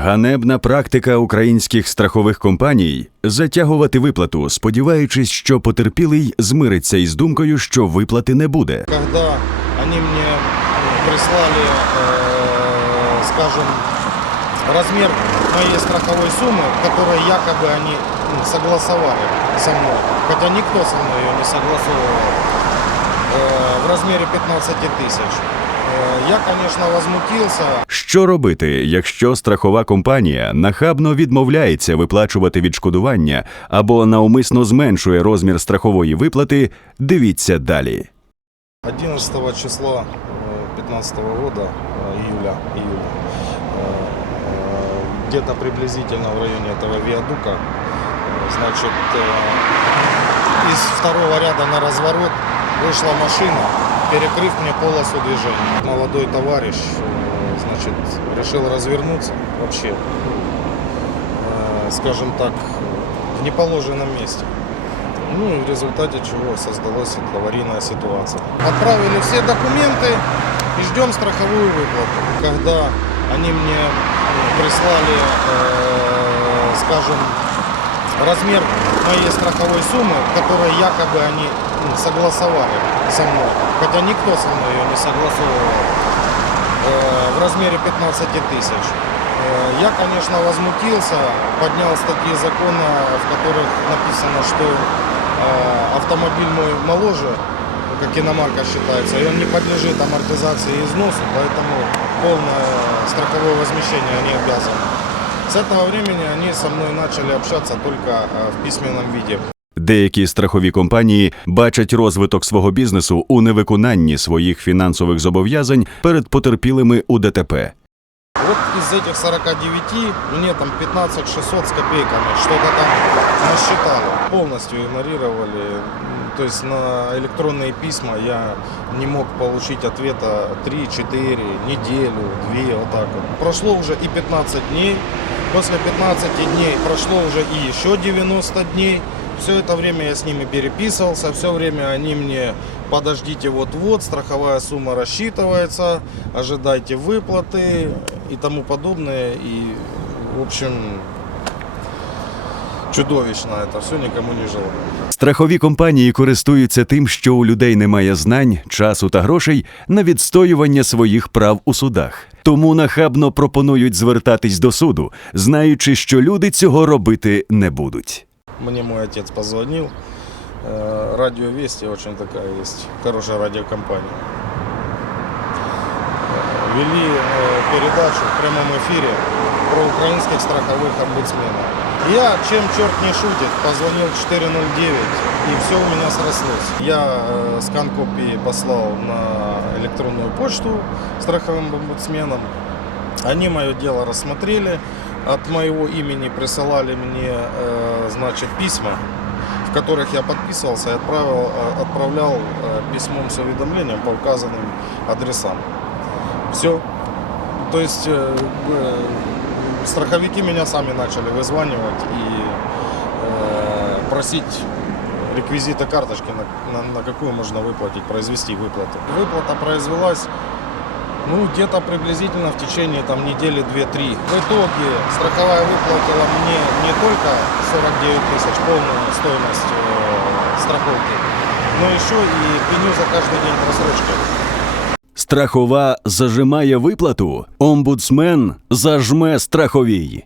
Ганебна практика українських страхових компаній затягувати виплату, сподіваючись, що потерпілий змириться із думкою, що виплати не буде. Когда они мне прислали, э, скажем, размер моей страховой суммы, которую якобы они ну, согласовали со мной, хотя никто со мной ее не согласовывал, э, в размере 15 тысяч. Э, Я, конечно, возмутился, Що робити, якщо страхова компанія нахабно відмовляється виплачувати відшкодування або навмисно зменшує розмір страхової виплати? Дивіться далі. 11 числа 2015 года, э, июля, июля, э, э, где-то приблизительно в районе этого виадука, э, значит, э, из второго ряда на разворот вышла машина, перекрыв мне полосу движения. Молодой товарищ, э, значит, решил развернуться вообще, э, скажем так, в неположенном месте. Ну и в результате чего создалась эта аварийная ситуация. Отправили все документы и ждем страховую выплату. Когда они мне прислали, э, скажем, размер моей страховой суммы, которую якобы они ну, согласовали со мной, хотя никто со мной ее не согласовывал, в размере 15 тысяч. Э, Я, конечно, возмутился, поднял статьи закона, в которых написано, что э, автомобиль мой моложе, как иномарка считается, и он не подлежит амортизации и износу, поэтому полное страховое возмещение они обязаны. С этого времени они со мной начали общаться только э, в письменном виде. Деякі страхові компанії бачать розвиток свого бізнесу у невиконанні своїх фінансових зобов'язань перед потерпілими у ДТП. Вот из этих 49 мне там 15 600 с копейками что-то там насчитали. Полностью игнорировали. М, То есть на электронные письма я не мог получить ответа 3-4, неделю, 2, вот так вот. Прошло уже и 15 дней. После 15 дней прошло уже и еще 90 дней. Все это время я с ними переписывался, все время они мне подождите вот-вот, страховая сумма рассчитывается, ожидайте выплаты и тому подобное. И, в общем, чудовищно это все, никому не желаю. Страхові компанії користуються тим, що у людей немає знань, часу та грошей на відстоювання своїх прав у судах. Тому нахабно пропонують звертатись до суду, знаючи, що люди цього робити не будуть. Мне мой отец позвонил. Э, Радио Вести очень такая есть, хорошая радиокомпания. Э, Вели э, передачу в прямом эфире про украинских страховых омбудсменов. Я, чем черт не шутит, позвонил 409, и все у меня срослось. Я скан копии послал на электронную почту страховым омбудсменам. Они мое дело рассмотрели, от моего имени присылали мне, э, значит, письма, в которых я подписывался и отправил, э, отправлял э, письмом с уведомлением по указанным адресам. Все. То есть страховики меня сами начали вызванивать и просить реквизиты карточки, на, на- на какую можно выплатить, произвести выплату. Выплата произвелась ну, где-то приблизительно в течение там, недели 2-3. В итоге страховая выплатила мне не только 49 тысяч, полную стоимость э, страховки, но еще и пеню за каждый день просрочки. Страхова зажимає виплату, омбудсмен зажме страховій.